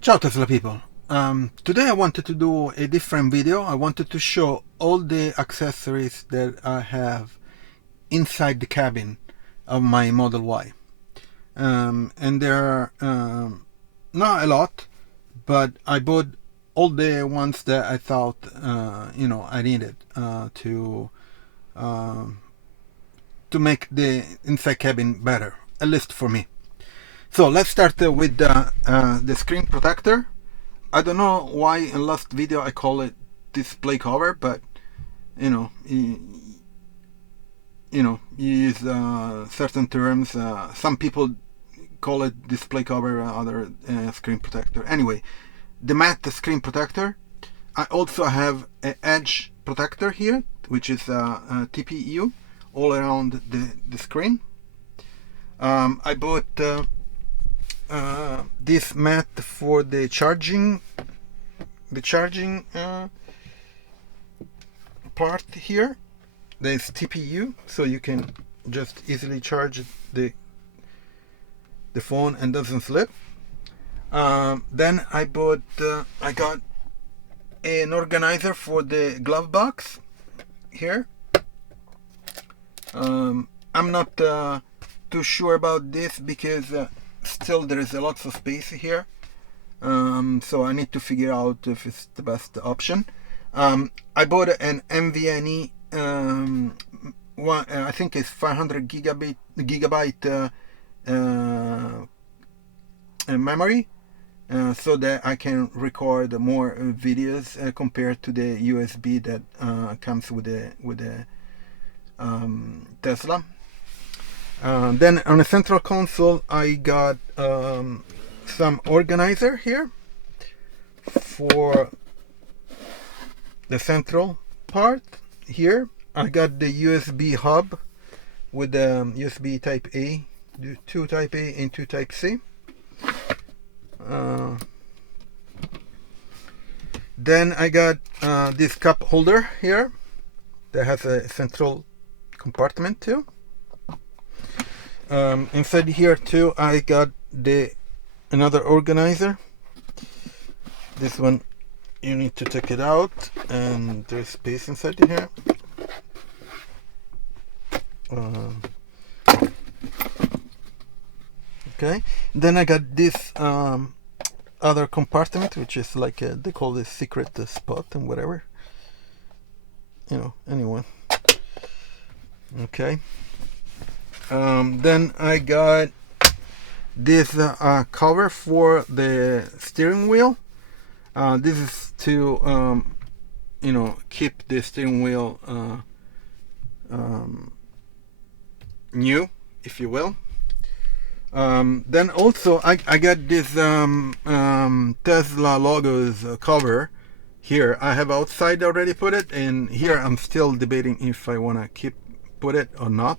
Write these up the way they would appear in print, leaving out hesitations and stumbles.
Ciao Tesla people. Today I wanted to do a different video. I wanted to show all the accessories that I have inside the cabin of my Model Y. And there are not a lot, but I bought all the ones that I thought I needed to make the inside cabin better, at least for me. So let's start with the screen protector. I don't know why in last video I call it display cover, but you use certain terms. Some people call it display cover, other screen protector. Anyway, the matte screen protector. I also have an edge protector here, which is TPU all around the screen. I bought this mat for the charging part here. There's TPU, so you can just easily charge the phone and doesn't slip. Then I got an organizer for the glove box here. I'm not too sure about this because still there is a lot of space here, so I need to figure out if it's the best option. I bought an NVMe one, I think it's 500 gigabyte memory, so that I can record more videos compared to the USB that comes with the Tesla. Then on the central console I got some organizer here for the central part. Here I got the USB hub with the USB type A, 2 type A and 2 type C. Then I got this cup holder here that has a central compartment too. Inside here too I got another organizer. This one you need to take it out and there's space inside here. Okay, then I got this other compartment, which is like they call this secret spot and whatever, anyway. Okay. Then I got this cover for the steering wheel. This is to keep the steering wheel new, if you will. Then also I got this Tesla logos cover here. I have outside already put it, and here I'm still debating if I want to put it or not.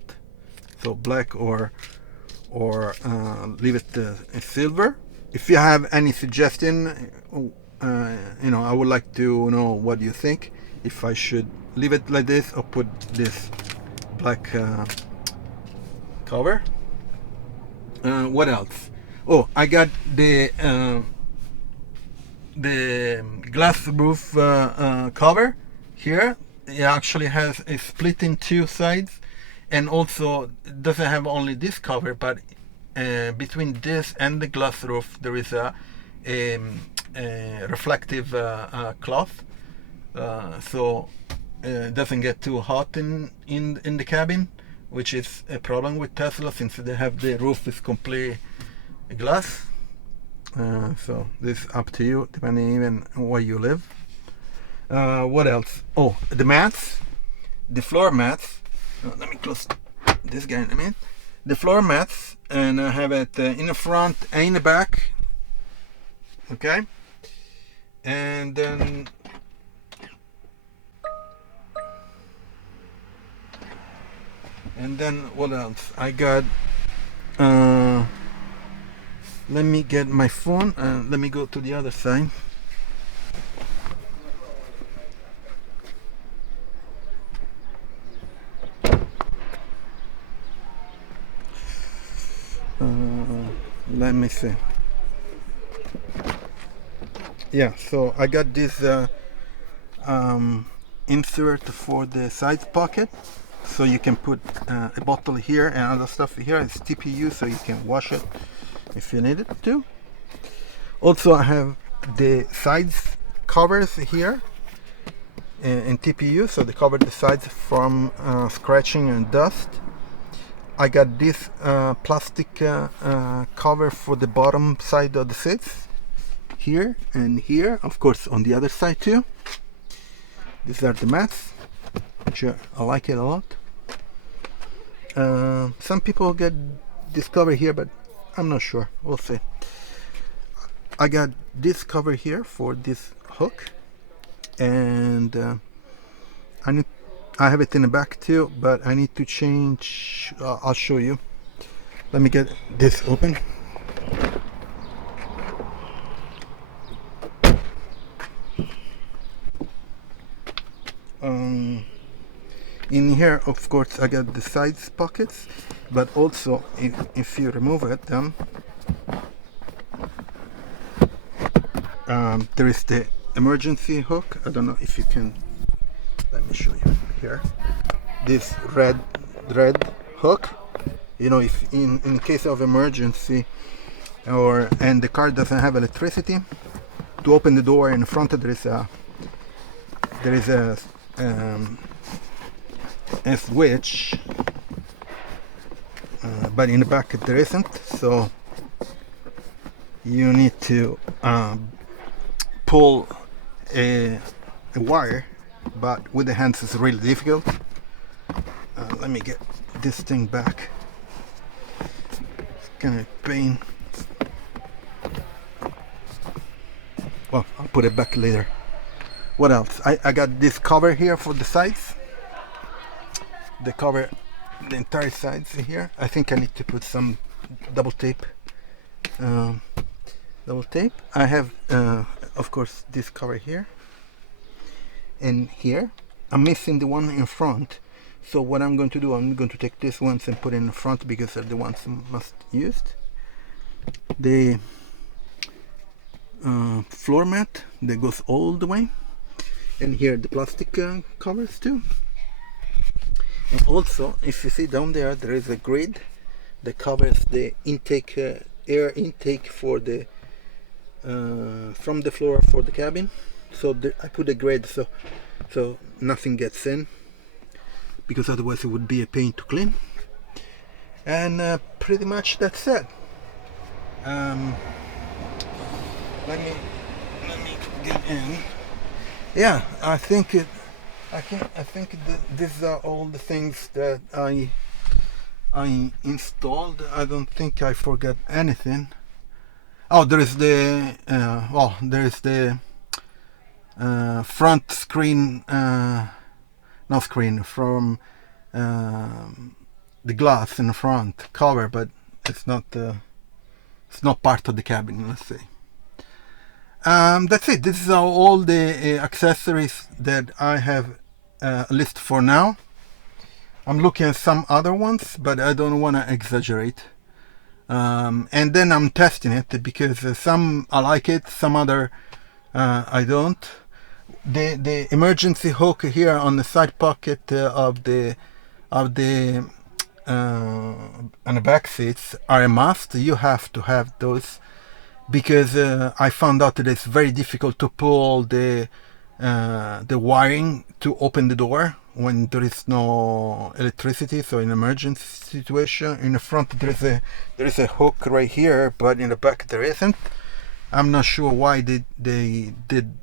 So black or leave it silver. If you have any suggestion, I would like to know what you think. If I should leave it like this or put this black cover. What else? Oh, I got the glass roof cover here. It actually has a split in 2 sides, and also doesn't have only this cover, but between this and the glass roof there is a reflective cloth, so it doesn't get too hot in the cabin, which is a problem with Tesla since they have the roof is complete glass. So this is up to you, depending even where you live. What else? Oh, the mats, the floor mats. Let me close this guy in a minute. The floor mats, and I have it in the front and in the back. Okay, and then what else? I got. Let me get my phone and let me go to the other side. Let me see. Yeah, so I got this insert for the side pocket, so you can put a bottle here and other stuff here. It's TPU, so you can wash it if you need it to. Also, I have the sides covers here in TPU, so they cover the sides from scratching and dust. I got this plastic cover for the bottom side of the seats, here and here, of course on the other side too. These are the mats, which I like it a lot. Some people get this cover here, but I'm not sure, we'll see. I got this cover here for this hook, and I have it in the back too, but I need to change. I'll show you. Let me get this open. In here, of course, I got the sides pockets, but also if you remove it, then there is the emergency hook. I don't know if you can. Let me show you here. This red hook. You know, if in case of emergency, and the car doesn't have electricity, to open the door in front there is a switch, but in the back there isn't, so you need to pull a wire, but with the hands it's really difficult. Let me get this thing back. It's kind of pain. Well, I'll put it back later. What else? I got this cover here for the sides. The cover the entire sides here. I think I need to put some double tape. I have of course this cover here and here. I'm missing the one in front, so what I'm going to do, I'm going to take this ones and put in the front because they're the ones most used. The floor mat that goes all the way, and here the plastic covers too. And also, if you see down there, there is a grid that covers the intake, air intake for the from the floor for the cabin. So I put a grid so nothing gets in, because otherwise it would be a pain to clean. And pretty much that's it. Let me get in. Yeah, I think these are all the things that I installed. I don't think I forgot anything. Oh, there is the front screen, not screen, from the glass in the front cover, but it's not part of the cabin, let's say. That's it. This is all the accessories that I have listed for now. I'm looking at some other ones, but I don't want to exaggerate. And then I'm testing it, because some I like it, some other I don't. The emergency hook here on the side pocket of the on the back seats are a must. You have to have those, because I found out that it's very difficult to pull the wiring to open the door when there is no electricity. So in emergency situation, in the front there is a hook right here, but in the back there isn't. I'm not sure why they did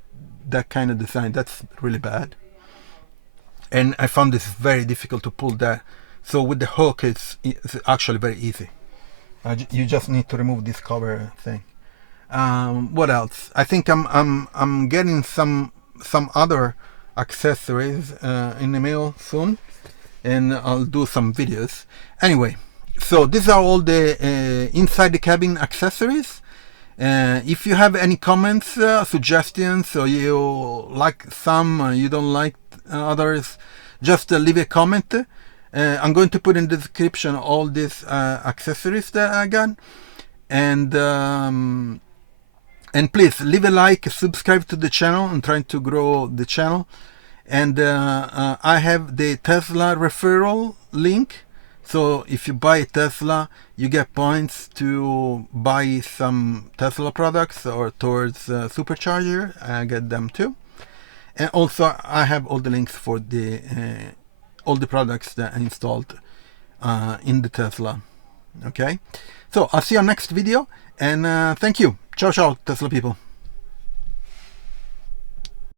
that kind of design. That's really bad, and I found this very difficult to pull that. So with the hook, it's actually very easy. You just need to remove this cover thing. What else? I think I'm getting some other accessories in the mail soon, and I'll do some videos. Anyway, so these are all the inside the cabin accessories. If you have any comments, suggestions, or you like some, you don't like others, just leave a comment. I'm going to put in the description all these accessories that I got, and And please leave a like, subscribe to the channel. I'm trying to grow the channel. And I have the Tesla referral link. So if you buy a Tesla, you get points to buy some Tesla products or towards Supercharger. I get them too. And also I have all the links for the all the products that I installed in the Tesla. Okay, so I'll see you on next video, and thank you. Ciao ciao, Tesla people.